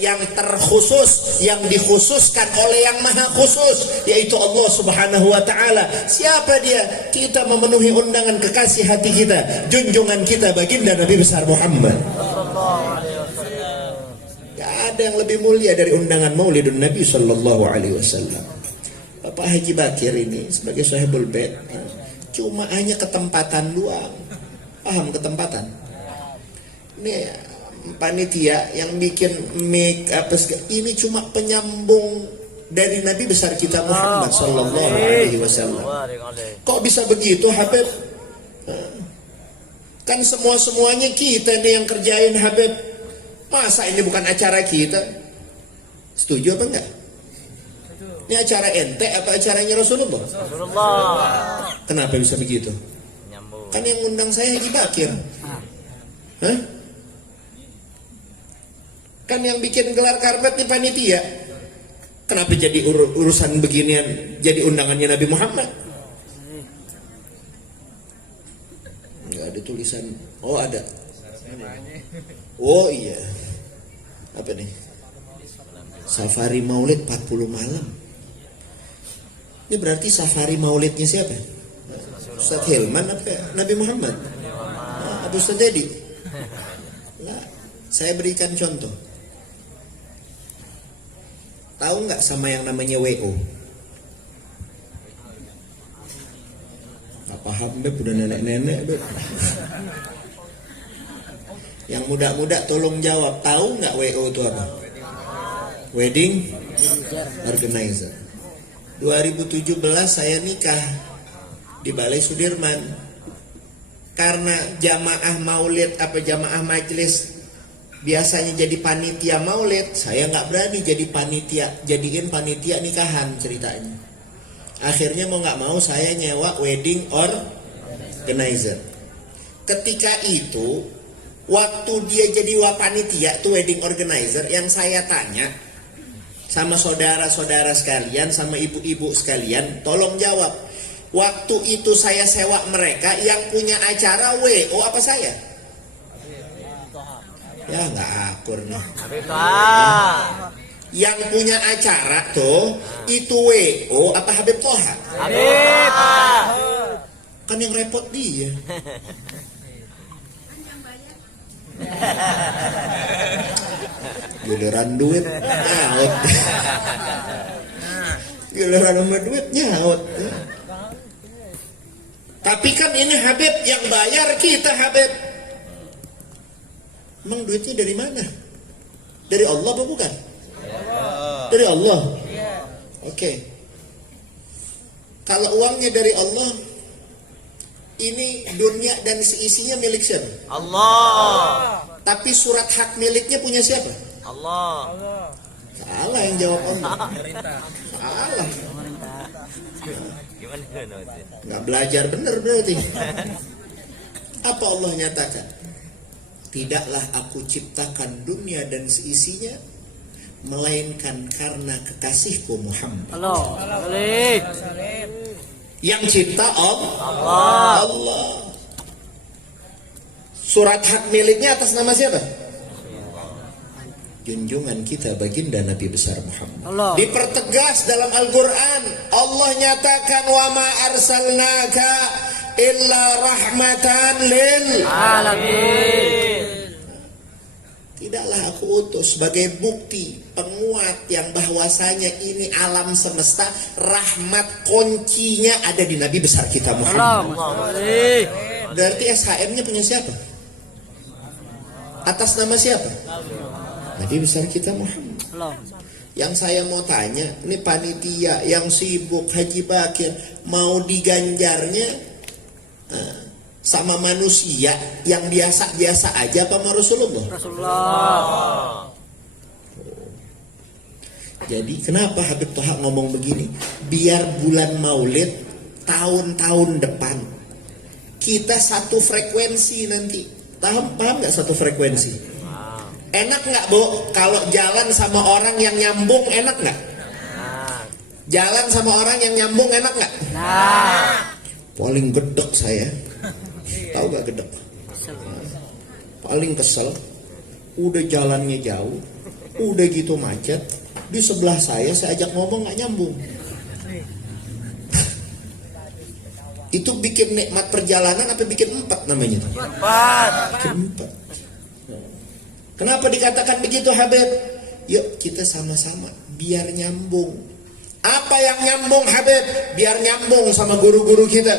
yang terkhusus, yang dikhususkan oleh yang maha khusus, yaitu Allah subhanahu wa ta'ala. Siapa dia? Kita memenuhi undangan kekasih hati kita, junjungan kita, baginda Nabi besar Muhammad. Gak ada yang lebih mulia dari undangan maulidun Nabi sallallahu alaihi wasallam. Bapak Haji Bakir ini sebagai sahibul bait cuma hanya ketempatan doang. Paham ketempatan? Ini panitia yang bikin make up ini cuma penyambung dari Nabi besar kita Muhammad sallallahu alaihi wasallam. Kok bisa begitu Habib? Kan semuanya kita nih yang kerjain Habib. Masa ini bukan acara kita? Setuju apa enggak? Ini acara ente apa acaranya Rasulullah? Kenapa bisa begitu? Kan yang undang saya Haji Bakir. Hah? Kan yang bikin gelar karpet nih panitia. Kenapa jadi urusan beginian jadi undangannya Nabi Muhammad? Enggak ada tulisan. Oh ada. Oh iya. Apa nih? Safari Maulid 40 malam. Ini berarti safari maulidnya siapa? Ustaz Hilman apa Nabi Muhammad? Apa Ustaz Dedi? Nah, saya berikan contoh. Tahu nggak sama yang namanya WO? Nggak paham deh, udah nenek-nenek deh. Yang muda-muda tolong jawab. Tahu nggak WO itu apa? Wedding Organizer. 2017 saya nikah di Balai Sudirman. Karena jamaah maulid apa jamaah majelis biasanya jadi panitia maulid, saya nggak berani jadiin panitia nikahan ceritanya. Akhirnya mau nggak mau saya nyewa wedding organizer. Ketika itu waktu dia jadi panitia tuh wedding organizer, yang saya tanya sama saudara-saudara sekalian, sama ibu-ibu sekalian, tolong jawab. Waktu itu saya sewa mereka, yang punya acara WO apa saya? Ya nggak akur nih. Yang punya acara tuh itu WO apa Habib Toha? Habib. Kan yang repot dia. Giliran duit nyaut. Giliran sama duit nyaut. Tapi kan ini Habib yang bayar kita Habib. Emang duitnya dari mana? Dari Allah apa bukan? Dari Allah. Oke. Kalau uangnya dari Allah, ini dunia dan seisinya milik siapa? Allah. Tapi surat hak miliknya punya siapa? Allah. Salah yang jawab Allah. Salah. Nggak belajar bener berarti. Apa Allah nyatakan? Tidaklah aku ciptakan dunia dan seisinya melainkan karena kekasihku Muhammad. Yang cipta Allah. Surat hak miliknya atas nama siapa? Junjungan kita baginda Nabi besar Muhammad. Dipertegas dalam Al-Quran. Allah nyatakan wa ma arsalnaka illa rahmatan lil alamin. Tidaklah aku utus sebagai bukti penguat yang bahwasanya ini alam semesta, rahmat kuncinya ada di Nabi besar kita Muhammad. Berarti SHM-nya punya siapa? Atas nama siapa? Nabi besar kita Muhammad. Yang saya mau tanya, ini panitia yang sibuk Haji Bakir mau diganjarnya sama manusia yang biasa-biasa aja apa sama Rasulullah? Jadi kenapa Habib Toha ngomong begini? Biar bulan Maulid tahun-tahun depan kita satu frekuensi nanti. Paham nggak satu frekuensi? Enak nggak Bu? Kalau jalan sama orang yang nyambung enak nggak? Jalan sama orang yang nyambung enak nggak? Paling gedek saya. Tahu gak gedek? Paling kesel. Udah jalannya jauh, Udah gitu macet, di sebelah saya ajak ngomong nggak nyambung. Itu bikin nikmat perjalanan apa bikin empat namanya? Bikin empat. Kenapa dikatakan begitu Habib? Yuk kita sama-sama biar nyambung. Apa yang nyambung Habib? Biar nyambung sama guru-guru kita,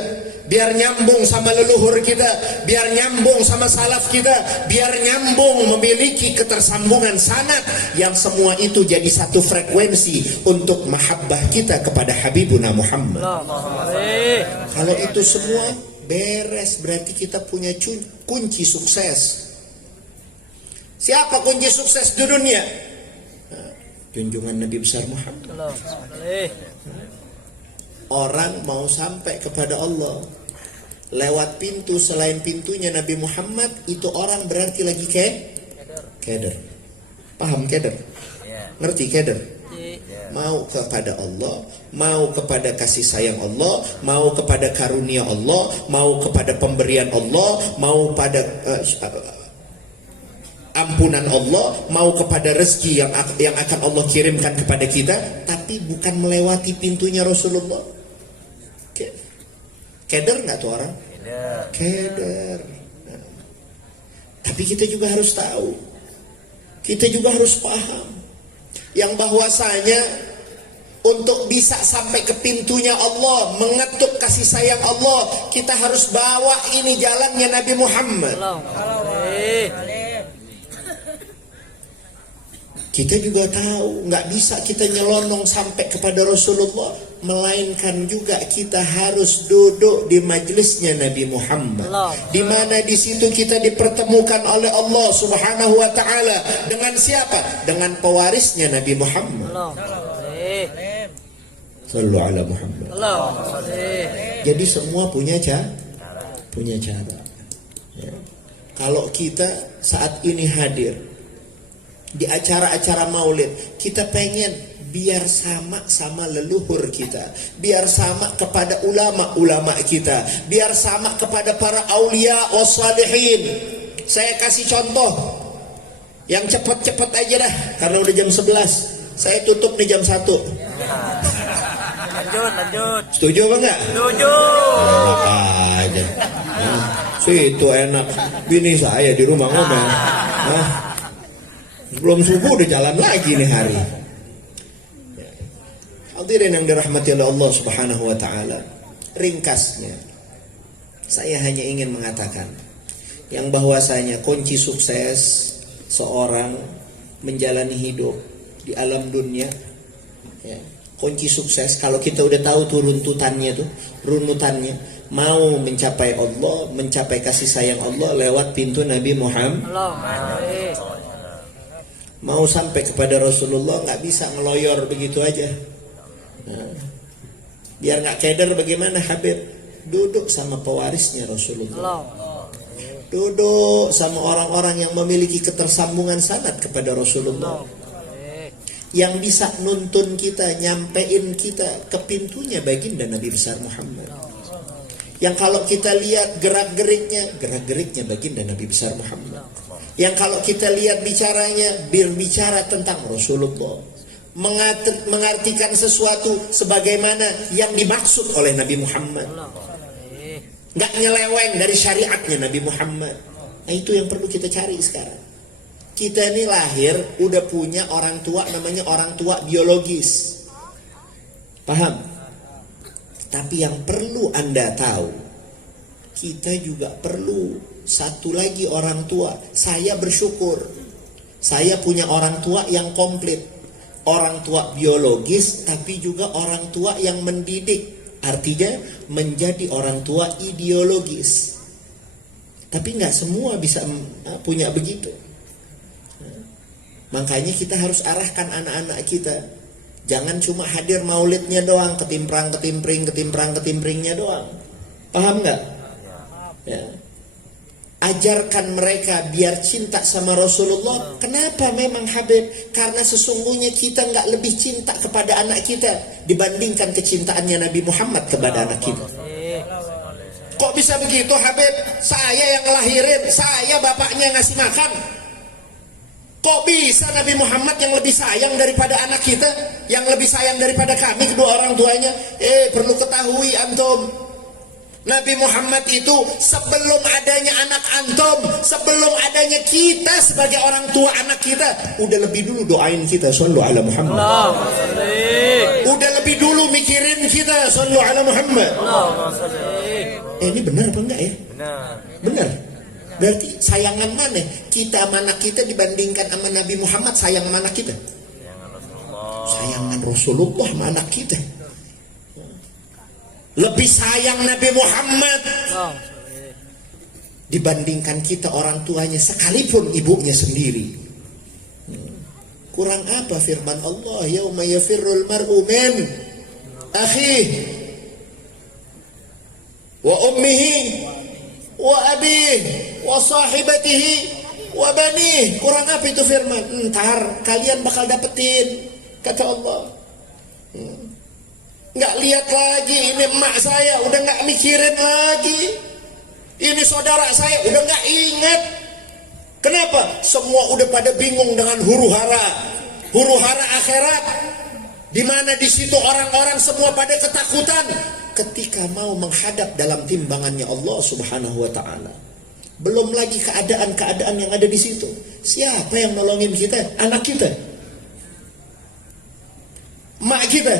biar nyambung sama leluhur kita, biar nyambung sama salaf kita, biar nyambung memiliki ketersambungan sanad yang semua itu jadi satu frekuensi untuk mahabbah kita kepada Habibuna Muhammad. Kalau itu semua beres, berarti kita punya kunci sukses. Siapa kunci sukses di dunia? Nah, junjungan Nabi besar Muhammad. Orang mau sampai kepada Allah lewat pintu selain pintunya Nabi Muhammad, itu orang berarti lagi keder. Paham keder? Ngerti keder? Mau kepada Allah, mau kepada kasih sayang Allah, mau kepada karunia Allah, mau kepada pemberian Allah, mau pada ampunan Allah, mau kepada rezeki yang akan Allah kirimkan kepada kita, tapi bukan melewati pintunya Rasulullah. Keder nggak tuh orang? Keder. Nah, tapi kita juga harus tahu, kita juga harus paham yang bahwasanya untuk bisa sampai ke pintunya Allah, mengetuk kasih sayang Allah, kita harus bawa ini jalannya Nabi Muhammad. Kita juga tahu nggak bisa kita nyelonong sampai kepada Rasulullah, melainkan juga kita harus duduk di majelisnya Nabi Muhammad, di mana di situ kita dipertemukan oleh Allah Subhanahu wa taala dengan siapa? Dengan pewarisnya Nabi Muhammad. Sallu ala Muhammad. Jadi semua punya cara. Ya. Kalau kita saat ini hadir di acara-acara maulid, kita pengen biar sama leluhur kita, biar sama kepada ulama-ulama kita, biar sama kepada para aulia wassalihin. Saya kasih contoh yang cepat-cepat aja dah, karena udah jam 11. Saya tutup nih jam 1. Lanjut. Setuju apa enggak? Setuju. Enak aja. Situ enak. Bini saya di rumah ngomong. Belum subuh udah jalan lagi nih hari. Hadirin yang dirahmati oleh Allah Subhanahu wa taala, ringkasnya saya hanya ingin mengatakan yang bahwasanya kunci sukses seorang menjalani hidup di alam dunia, ya, kunci sukses kalau kita udah tahu tuh runutannya, mau mencapai Allah, mencapai kasih sayang Allah lewat pintu Nabi Muhammad. Mau sampai kepada Rasulullah nggak bisa ngeloyor begitu aja. Nah, biar nggak keder bagaimana Habib? Duduk sama pewarisnya Rasulullah. Duduk sama orang-orang yang memiliki ketersambungan sanad kepada Rasulullah, yang bisa nuntun kita, nyampein kita ke pintunya baginda Nabi besar Muhammad. Yang kalau kita lihat gerak-geriknya baginda Nabi besar Muhammad. Yang kalau kita lihat bicaranya, berbicara tentang Rasulullah, mengartikan sesuatu sebagaimana yang dimaksud oleh Nabi Muhammad, nggak nyeleweng dari syariatnya Nabi Muhammad. Nah, itu yang perlu kita cari sekarang. Kita ini lahir udah punya orang tua, namanya orang tua biologis, paham? Tapi yang perlu Anda tahu, kita juga perlu satu lagi orang tua. Saya bersyukur saya punya orang tua yang komplit, orang tua biologis tapi juga orang tua yang mendidik, artinya menjadi orang tua ideologis. Tapi nggak semua bisa punya begitu. Makanya kita harus arahkan anak-anak kita, jangan cuma hadir maulidnya doang, ketimprang-ketimpringnya doang. Paham nggak? Ya. Ajarkan mereka biar cinta sama Rasulullah. Kenapa memang Habib? Karena sesungguhnya kita nggak lebih cinta kepada anak kita dibandingkan kecintaannya Nabi Muhammad kepada anak kita. Kok bisa begitu Habib? Saya yang ngelahirin, saya bapaknya ngasih makan. Kok bisa Nabi Muhammad yang lebih sayang daripada anak kita, yang lebih sayang daripada kami kedua orang tuanya? Perlu ketahui antum, Nabi Muhammad itu sebelum adanya anak antum, sebelum adanya kita sebagai orang tua anak kita, udah lebih dulu doain kita shallu ala Muhammad. Udah lebih dulu mikirin kita shallu ala Muhammad. Ini benar apa enggak ya? Benar. Berarti sayangan mana kita sama anak kita dibandingkan sama Nabi Muhammad sayang sama anak kita? Sayangan Rasulullah sama anak kita. Lebih sayang Nabi Muhammad dibandingkan kita orang tuanya sekalipun ibunya sendiri. Kurang apa firman Allah, yauma yafirrul mar'u min akhihi wa ummihi wa abihi wa sahibatihi wa banih. Kurang apa itu firman? Ntar kalian bakal dapetin, kata Allah. Nggak lihat lagi, ini emak saya udah nggak mikirin lagi, ini saudara saya udah nggak ingat. Kenapa? Semua udah pada bingung dengan huru hara akhirat, di mana di situ orang-orang semua pada ketakutan ketika mau menghadap dalam timbangannya Allah Subhanahu wa taala. Belum lagi keadaan-keadaan yang ada di situ. Siapa yang nolongin kita? Anak kita, mak kita,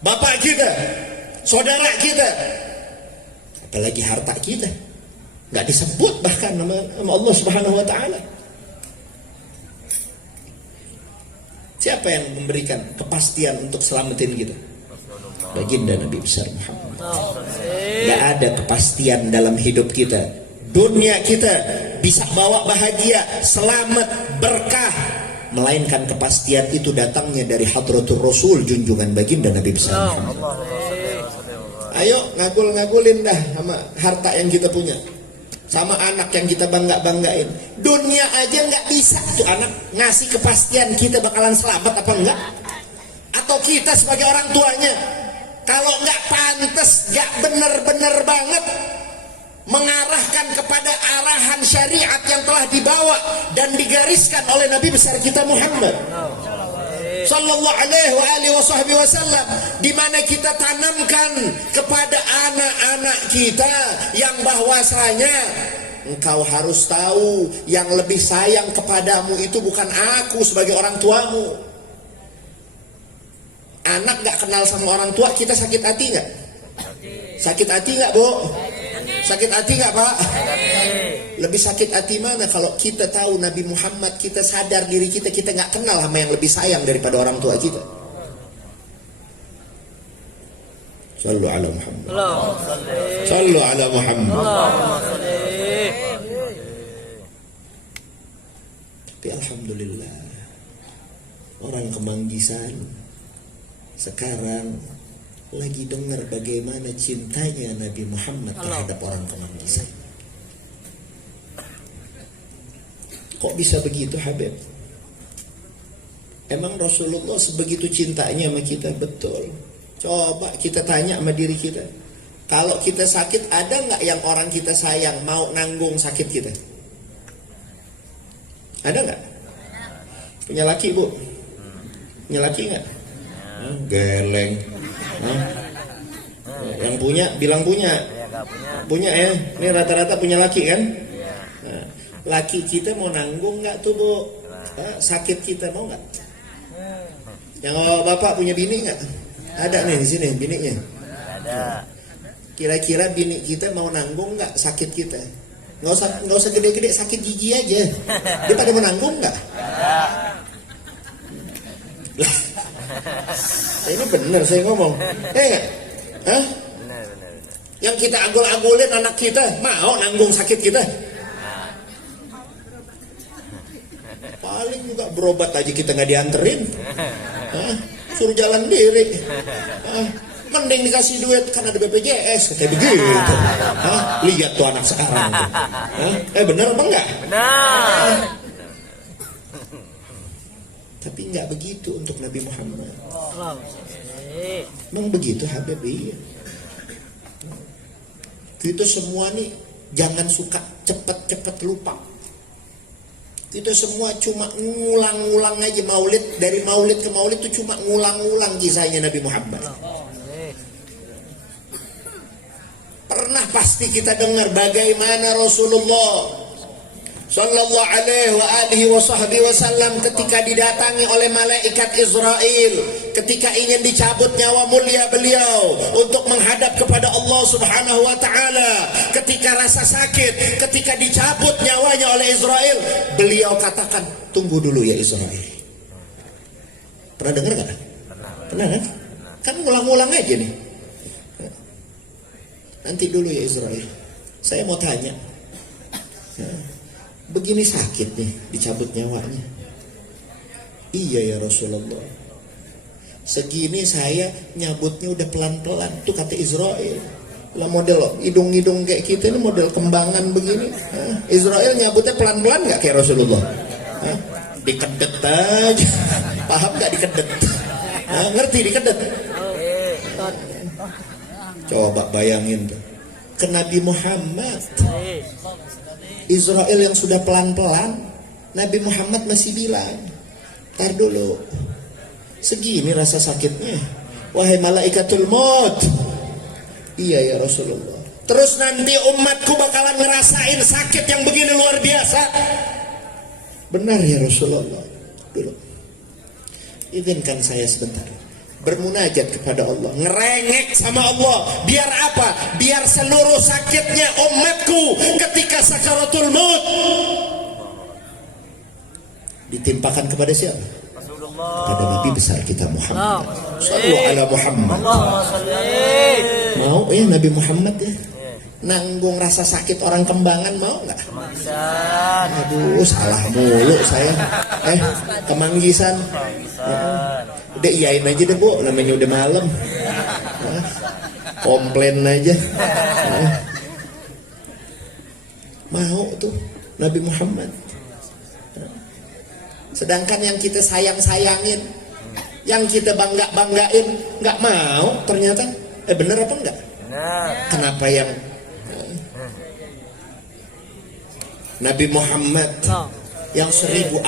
bapak kita, saudara kita, apalagi harta kita. Nggak disebut bahkan nama Allah Subhanahu wa taala. Siapa yang memberikan kepastian untuk selamatin kita? Baginda Nabi besar Muhammad. Nggak ada kepastian dalam hidup kita. Dunia kita bisa bawa bahagia, selamat, berkah, melainkan kepastian itu datangnya dari hadratur Rasul, junjungan baginda Nabi besar Muhammad. Ayo ngagul-ngagulin dah sama harta yang kita punya, sama anak yang kita banggain. Dunia aja nggak bisa tuh anak ngasih kepastian kita bakalan selamat apa enggak. Atau kita sebagai orang tuanya, kalau nggak pantas, nggak bener-bener banget mengarahkan kepada arahan syariat yang telah dibawa dan digariskan oleh Nabi besar kita Muhammad sallallahu alaihi wasallam, di mana kita tanamkan kepada anak-anak kita yang bahwasanya engkau harus tahu yang lebih sayang kepadamu itu bukan aku sebagai orang tuamu. Anak gak kenal sama orang tua, kita sakit hati gak? Sakit hati gak, Bu? Sakit hati gak, Pak? Lebih sakit hati mana kalau kita tahu Nabi Muhammad, kita sadar diri kita gak kenal sama yang lebih sayang daripada orang tua kita. Sallu ala Muhammad. Sallu ala Muhammad. Tapi alhamdulillah, orang Kemanggisan sekarang lagi dengar bagaimana cintanya Nabi Muhammad terhadap orang Kemanggisan. Kok bisa begitu, Habib? Emang Rasulullah sebegitu cintanya sama kita? Betul. Coba kita tanya sama diri kita, kalau kita sakit, ada nggak yang orang kita sayang mau nanggung sakit kita? Ada nggak? Punya laki, Bu? Punya laki nggak? Geleng. Yang punya bilang punya. Punya ya. Ini rata-rata punya laki kan? Nah, laki kita mau nanggung nggak tuh, Bu? Sakit kita mau nggak? Yang bapak punya bini nggak? Ada nih di sini bininya. Ada. Kira-kira bini kita mau nanggung nggak sakit kita? Nggak usah gede-gede, sakit gigi aja. Dia pada mau nanggung nggak? Ini bener saya ngomong. Hah? Yang kita agul-agulin anak kita mau nanggung sakit kita? Paling juga berobat aja kita nggak dianterin. Suruh jalan diri. Mending dikasih duit kan ada BPJS kayak begitu. Lihat tuh anak sekarang tuh. Bener apa enggak? Benar. Tapi enggak begitu untuk Nabi Muhammad. Memang begitu, Habib. Iya. Kita semua nih jangan suka cepet-cepet lupa. Kita semua cuma ngulang-ngulang aja maulid, dari maulid ke maulid itu cuma ngulang-ngulang kisahnya Nabi Muhammad. Pernah pasti kita dengar bagaimana Rasulullah Sallallahu alaihi wasallam ketika didatangi oleh malaikat Israel, ketika ingin dicabut nyawa mulia beliau untuk menghadap kepada Allah Subhanahu wa taala, ketika rasa sakit, ketika dicabut nyawanya oleh Israel, beliau katakan, "Tunggu dulu ya Israel." Pernah dengar enggak? Pernah kan? Kan ngulang-ngulang aja nih. Nanti dulu ya Israel. Saya mau tanya. Begini sakit nih dicabut nyawanya. Iya ya Rasulullah, segini saya nyabutnya udah pelan-pelan. Tuh kata Israel, lah model hidung-hidung kayak kita ini model kembangan begini. Israel nyabutnya pelan-pelan gak kayak Rasulullah? Dikedet aja. Paham gak dikedet? Ngerti dikedet? Coba bayangin tuh, ke Nabi Muhammad, Israel yang sudah pelan-pelan, Nabi Muhammad masih bilang, "Tar dulu, segini rasa sakitnya, wahai malaikatul maut." Iya ya Rasulullah. Terus nanti umatku bakalan ngerasain sakit yang begini luar biasa. Benar ya Rasulullah. Dulu, izinkan saya sebentar bermunajat kepada Allah, ngerengek sama Allah. Biar apa? Biar seluruh sakitnya umatku ketika sakaratul maut ditimpakan kepada siapa? Kepada Nabi besar kita Muhammad. Sallu ala Muhammad. Mau ya Nabi Muhammad ya nanggung rasa sakit orang kembangan, mau nggak? Aduh, salah mulu saya. Kemanggisan. Udah iyain aja deh Bu, namanya udah malam. Komplain aja. Mau tuh Nabi Muhammad. Sedangkan yang kita sayang-sayangin, yang kita bangga-banggain, nggak mau ternyata. Bener apa enggak? Kenapa yang Nabi Muhammad yang 1400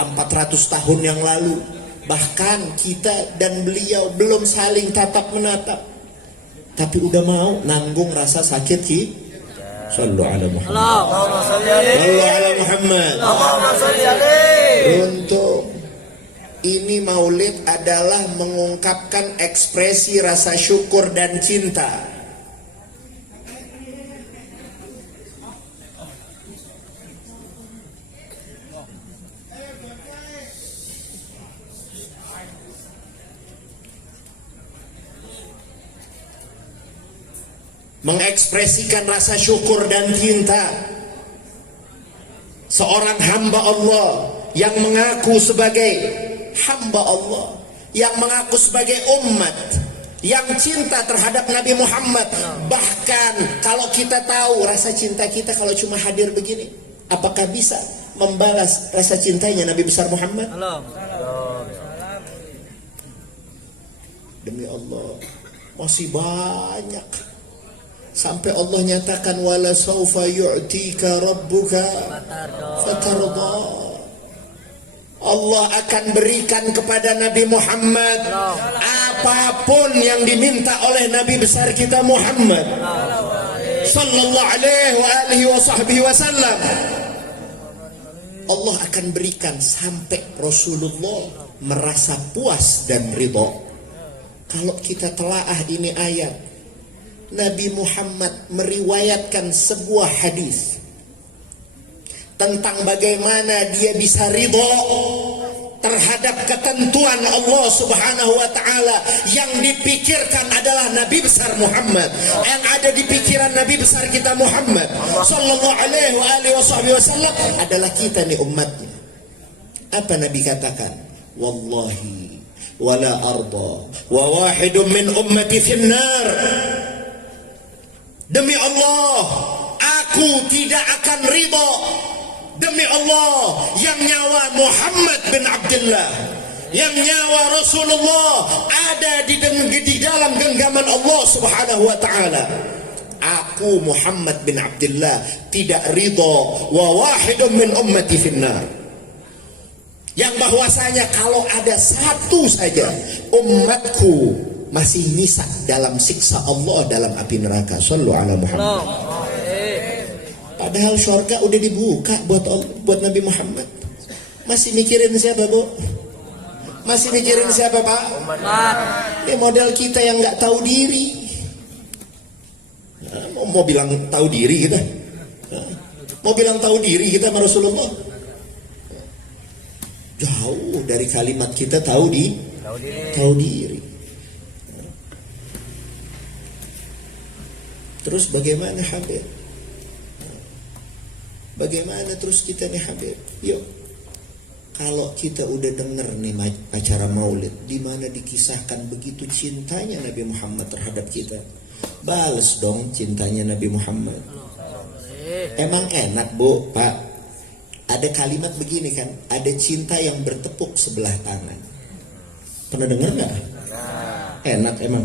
tahun yang lalu, bahkan kita dan beliau belum saling tatap menatap, tapi udah mau nanggung rasa sakit kita. Sallu ala Muhammad. Sallu ala Muhammad. Untuk ini maulid adalah mengungkapkan ekspresi rasa syukur dan cinta. Mengekspresikan rasa syukur dan cinta seorang hamba Allah yang mengaku sebagai hamba Allah, yang mengaku sebagai umat yang cinta terhadap Nabi Muhammad. Bahkan kalau kita tahu rasa cinta kita kalau cuma hadir begini, apakah bisa membalas rasa cintanya Nabi besar Muhammad? Demi Allah, masih banyak. Sampai Allah nyatakan, wala saufa yu'tika rabbuka fatarda. Allah akan berikan kepada Nabi Muhammad apapun yang diminta oleh Nabi besar kita Muhammad sallallahu alaihi wasallam. Allah akan berikan sampai Rasulullah merasa puas dan ridha. Kalau kita telaah ini ayat, Nabi Muhammad meriwayatkan sebuah hadis tentang bagaimana dia bisa ridho terhadap ketentuan Allah Subhanahu wa taala. Yang dipikirkan adalah Nabi besar Muhammad, yang ada di pikiran Nabi besar kita Muhammad sallallahu alaihi wasallam adalah kita nih umatnya. Apa Nabi katakan? Wallahi wala arda wa wahidun min ummati finnar. Demi Allah, aku tidak akan ridha. Demi Allah, yang nyawa Muhammad bin Abdullah, yang nyawa Rasulullah ada di dalam genggaman Allah Subhanahu wa taala. Aku Muhammad bin Abdullah tidak ridha wa wahidun min ummati finnar. yang bahwasanya kalau ada satu saja umatku masih nyisa dalam siksa Allah dalam api neraka. Shallu ala Muhammad. Padahal surga udah dibuka buat Nabi Muhammad. Masih mikirin siapa, Bu? Masih mikirin siapa, Pak? Ini model kita yang nggak tahu diri. Mau bilang tahu diri kita? Mau bilang tahu diri kita sama Rasulullah? Jauh dari kalimat kita tahu diri. Terus bagaimana Habib? Bagaimana terus kita nih Habib? Yuk, kalau kita udah denger nih acara maulid, di mana dikisahkan begitu cintanya Nabi Muhammad terhadap kita, bales dong cintanya Nabi Muhammad. Emang enak, Bu, Pak? Ada kalimat begini kan, ada cinta yang bertepuk sebelah tangan. Pernah dengar nggak? Enak emang?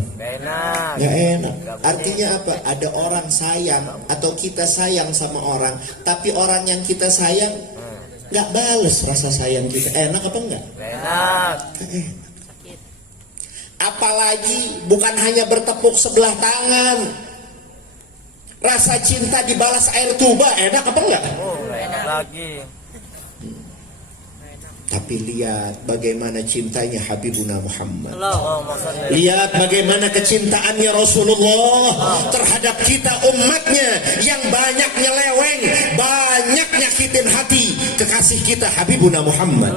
Nggak enak. Artinya apa? Ada orang sayang atau kita sayang sama orang, tapi orang yang kita sayang nggak bales rasa sayang kita. Enak apa enggak? Enak. Apalagi bukan hanya bertepuk sebelah tangan, rasa cinta dibalas air tuba. Enak apa enggak? Oh, enak lagi. Tapi lihat bagaimana cintanya Habibuna Muhammad. Allahumma shalli. Lihat bagaimana kecintaannya Rasulullah terhadap kita umatnya yang banyak nyeleweng, banyak nyakitin hati kekasih kita Habibuna Muhammad.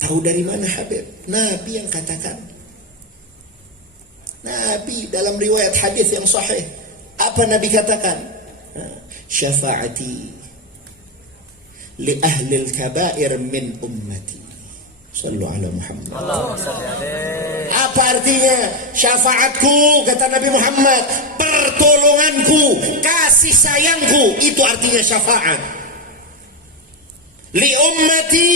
Tahu dari mana Habib? Nabi yang katakan. Nabi dalam riwayat hadis yang sahih, apa Nabi katakan? Syafaati li ahli al-kabair min ummati. Sallu ala Muhammad. Apa artinya syafaatku, kata Nabi Muhammad, pertolonganku, kasih sayangku, itu artinya syafaat. Li ummati,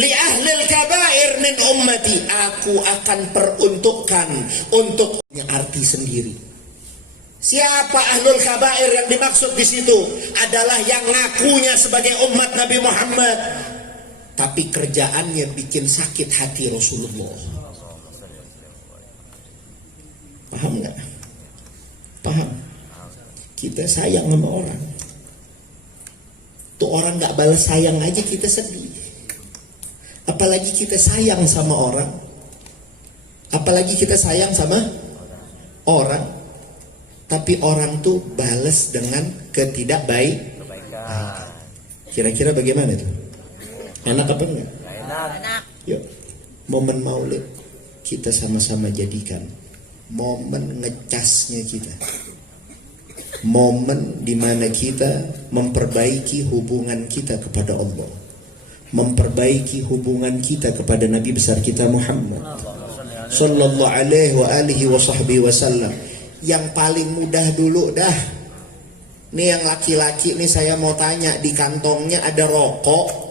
li ahli al-kabair min ummati, aku akan peruntukkan untuk arti sendiri. Siapa ahlul kabair yang dimaksud di situ? Adalah yang ngakunya sebagai umat Nabi Muhammad, tapi kerjaannya bikin sakit hati Rasulullah. Paham nggak? Paham? Kita sayang sama orang, tuh orang nggak balas sayang aja kita sedih. Apalagi kita sayang sama orang, apalagi kita sayang sama orang, tapi orang tuh balas dengan ketidakbaikan. Kira-kira bagaimana itu? Enak apa enggak? Enak. Yuk, momen maulid kita sama-sama jadikan momen ngecasnya kita, momen dimana kita memperbaiki hubungan kita kepada Allah, memperbaiki hubungan kita kepada Nabi besar kita Muhammad sallallahu alaihi wa alihi wa sahbihi wasallam. Yang paling mudah dulu dah. Nih yang laki-laki nih saya mau tanya, di kantongnya ada rokok,